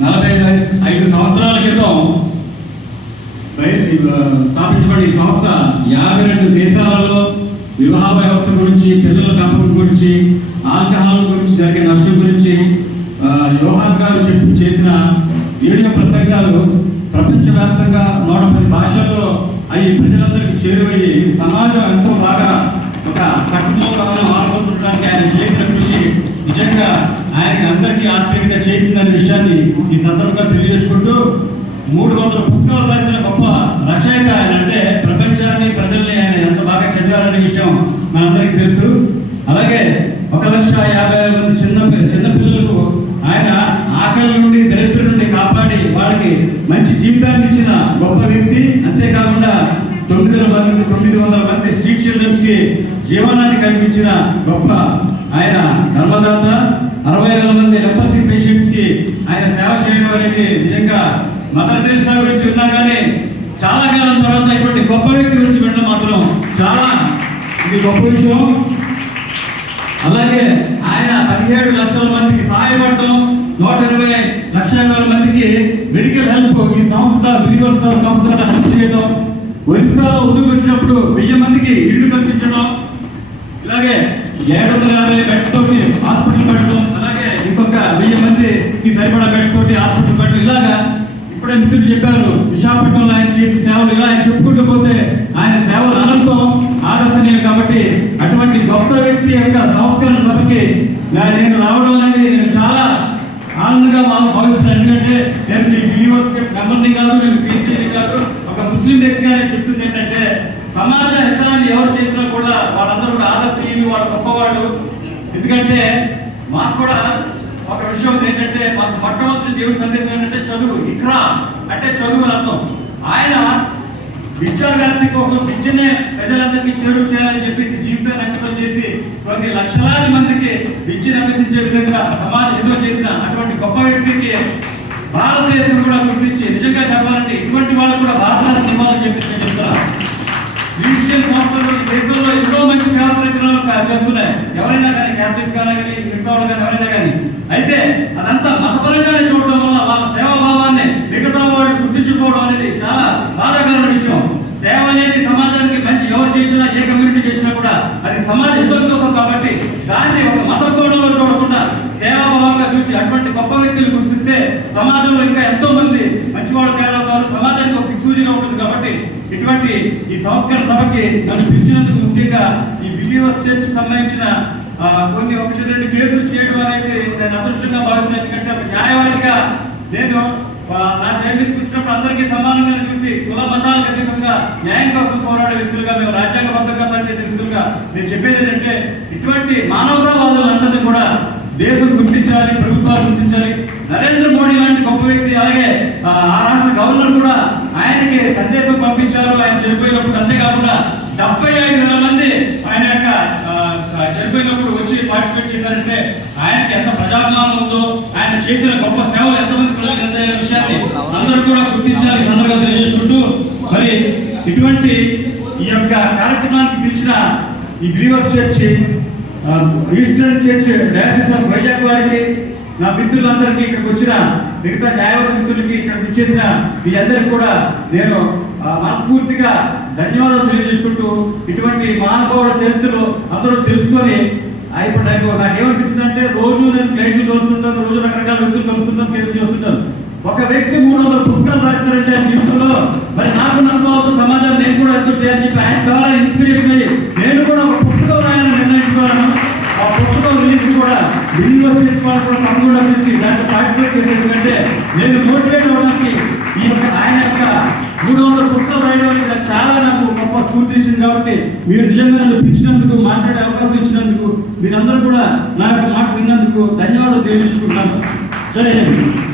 నలభై ఐదు- ఐదు సంవత్సరాల క్రితం స్థాపించబడిన ఈ సంస్థ యాభై రెండు దేశాలలో వివాహ వ్యవస్థ గురించి పిల్లల పెంపకం గురించి ఆల్కహాల్ గురించి జరిగే నష్టం గురించి యోహాన్ గారు చేసిన వీడియో ప్రసంగాలు ప్రపంచవ్యాప్తంగా నూట పది భాషల్లో అవి ప్రజలందరికీ చేరువయ్యి సమాజం ఎంతో బాగా ఒక కట్టుమోకాలను ఆడుకుంటుండడానికి ఆయన చేసిన కృషి నిజంగా ఆయనకి అందరికీ ఆత్మీయంగా చేసిందనే విషయాన్ని ఈ సందర్భంగా తెలియజేసుకుంటూ మూడు వందల పుస్తకాలు రాసిన గొప్ప రచయిత ఆయన అంటే ప్రపంచాన్ని ప్రజల్ని ఆయన ఎంత బాగా చదివారనే విషయం మనందరికీ తెలుసు. అలాగే ఒక లక్ష యాభై మంది చిన్న చిన్నపిల్లలకు ఆయన ఆకలి నుండి దరిద్రం నుండి కాపాడి వాళ్ళకి మంచి జీవితాన్ని ఇచ్చిన గొప్ప వ్యక్తి. అంతేకాకుండా తొమ్మిది వందల మంది తొమ్మిది వందల మంది స్ట్రీట్ చిల్డ్రన్స్కి జీవనాన్ని కల్పించిన గొప్ప ఆయన ధర్మదాత. అరవై వేల మంది లెపర్సీ పేషెంట్కి ఆయన సేవ చేయడం అనేది నిజంగా మదర్ తెరిసా గురించి విన్నా కానీ చాలా కాలం తర్వాత ఇటువంటి గొప్ప వ్యక్తి గురించి వినడం మాత్రం చాలా ఇది గొప్ప విషయం. అలాగే ఆయన పదిహేడు లక్షల మందికి సహాయపడటం నూట ఇరవై లక్షల మందికి మెడికల్ హెల్ప్ ఈ సంస్థ యూనివర్సల్ సంస్థ హెల్ప్ చేయడం ఒరిస్సాలో ముందుకు వచ్చినప్పుడు వెయ్యి మందికి ఇల్లు కల్పించడం ఇలాగే ఏడు వందల యాభై బెడ్ తోటి హాస్పిటల్ పెట్టడం అలాగే ఇంకొక వెయ్యి మందికి సరిపడా బెడ్ తోటి హాస్పిటల్ పెట్టడం ఇలాగా ఇప్పుడే మిత్రులు చెప్పారు విశాఖపట్నంలో ఆయన చేసిన సేవలు ఇలా ఆయన చెప్పుకుంటూ పోతే ఆయన సేవలు అనంతం ఆదర్శనీయం కాబట్టి అటువంటి గొప్ప వ్యక్తి యొక్క సంస్కరణ సభకి నా- నేను రావడం అనేది నేను చాలా ఆనందంగా మాకు భావిస్తున్నాను. ఎందుకంటే నేను మీకు యూనివర్సిటీ మెంబర్ని కాదు నేను క్రిస్టియన్ కాదు ఒక ముస్లిం వ్యక్తిగా చెప్తుంది ఏంటంటే సమాజ హితాన్ని ఎవరు చేసినా కూడా వాళ్ళందరూ కూడా ఆదర్శనీయులు వాళ్ళు గొప్పవాళ్ళు. ఎందుకంటే మాకు కూడా ఒక విషయం మొట్టమొదటి దేవుడి సందేశం ఏంటంటే చదువు ఇక్రా అంటే చదువు అని అర్థం. ఆయన విద్యావ్యాప్తి కోసం విద్యనే ప్రజలందరికీ చేరువ చేయాలని చెప్పేసి జీవితాన్ని అంకితం చేసి కొన్ని లక్షలాది మందికి విద్యను అభ్యసించే విధంగా సమాజ హితం చేసిన అటువంటి గొప్ప వ్యక్తికి భారతదేశం కూడా గుర్తించి నిజంగా చెప్పాలంటే ఇటువంటి వాళ్ళు కూడా భారతరత్న ఇవ్వాలని చెప్పేసి నేను చెప్తున్నాను క్రిస్టియన్ సంస్థలు ఈ దేశంలో ఎంతో మంచి సేవా ప్రయత్నాలు చేస్తున్నాయి. ఎవరైనా కానీ క్యాథలిక్ కానీ కానీ మిగతా వాళ్ళు కానీ ఎవరైనా అయితే అదంతా మతపరంగానే చూడడం వల్ల వాళ్ళ సేవా భావాన్ని మిగతా వాళ్ళు గుర్తించుకోవడం అనేది చాలా బాధాకరమైన విషయం. సేవ అనేది సమాజానికి మంచి ఎవరు చేసినా ఏ కమ్యూనిటీ చేసినా కూడా అది సమాజ హితం కోసం కాబట్టి దాన్ని ఒక మత కోణంలో చూడకుండా సేవాభావంగా చూసి అటువంటి గొప్ప వ్యక్తులు గుర్తిస్తే సమాజంలో ఇంకా ఎంతో మంది మంచివాళ్ళు తయారవుతారు. సమాజానికి ఒక దిక్సూచిగా ఉంటుంది కాబట్టి ఇటువంటి ఈ సంస్కరణ సభకి నన్ను పిలిచినందుకు ముఖ్యంగా ఈ విధి చర్చ్ సంబంధించిన కొన్ని ఒకటి రెండు కేసులు చేయడం అనేది నేను అదృష్టంగా భావిస్తున్నాను ఎందుకంటే న్యాయవాదిగా నేను నా చైర్మన్ కూర్చున్నప్పుడు అందరికీ సమానంగా చూసి కుల మతాలకు అతీతంగా న్యాయం కోసం పోరాడే వ్యక్తులుగా మేము రాజ్యాంగబద్ధంగా పనిచేసే వ్యక్తులుగా నేను చెప్పేది ఏంటంటే ఇటువంటి మానవతావాదులందరినీ కూడా దేశం గుర్తించాలి ప్రభుత్వాలు గుర్తించాలి. నరేంద్ర మోడీ లాంటి గొప్ప వ్యక్తి అలాగే ఆ రాష్ట్ర గవర్నర్ కూడా ఆయనకి సందేశం పంపించారు. ఆయన చనిపోయినప్పుడు అంతేకాకుండా డెబ్బై ఐదు వేల మంది ఆయన యొక్క ఆ, ఆ, చనిపోయినప్పుడు వచ్చి పార్టిసిపేట్ చేశారంటే ఆయనకి ఎంత ప్రజాభిమానం ఉందో ఆయన చేసిన గొప్ప సేవలు ఎంతమంది ప్రజలకు ఎంత విషయాన్ని అందరూ కూడా గుర్తించాలి అందరూ తెలియజేసుకుంటూ మరి ఇటువంటి ఈ యొక్క కార్యక్రమానికి పిలిచిన ఈ గ్రీవర్ church eastern church diocese of Vizag వారికి నా మిత్రులందరికీ ఇక్కడికి వచ్చిన మిగతా న్యాయవాద మిత్రులకి ఇక్కడ ఇచ్చేసిన అందరికి కూడా నేను మనస్ఫూర్తిగా ధన్యవాదాలు తెలియజేసుకుంటూ ఇటువంటి మహానుభావుల చరిత్రలు అందరూ తెలుసుకొని ఇప్పుడు నాకు నాకేమనిపించిందంటే రోజు నేను క్లైంట్లు తోలుస్తుంటాను రోజు రకరకాల వ్యక్తులు తోలుస్తుంటాను కేసులు చేస్తున్నాను ఒక వ్యక్తి మూడు వందల పుస్తకాలు రాస్తారంటే ఆయన జీవితంలో మరి నాకు అనుభవాలతో సమాజం నేను కూడా ఎంతో చేయాలని చెప్పి ఆయన ద్వారా ఇన్స్పిరేషన్ అయ్యి నేను కూడా ఒక పుస్తకం రాయాలని నిర్ణయించుకున్నాను ఆ పుస్తకం రిలీజ్ కూడా బిల్లు చేసుకోవాలని కూడా తప్పకుండా పిలిచి దాంట్లో పార్టిసిపేట్ చేసేది ఎందుకంటే నేను మోటివేట్ అవ్వడానికి ఈ యొక్క ఆయన యొక్క మూడు వందల పుస్తకం రాయడం అనేది నాకు చాలా నాకు గొప్ప స్ఫూర్తి ఇచ్చింది కాబట్టి మీరు నిజంగా నన్ను పిలిచినందుకు 这里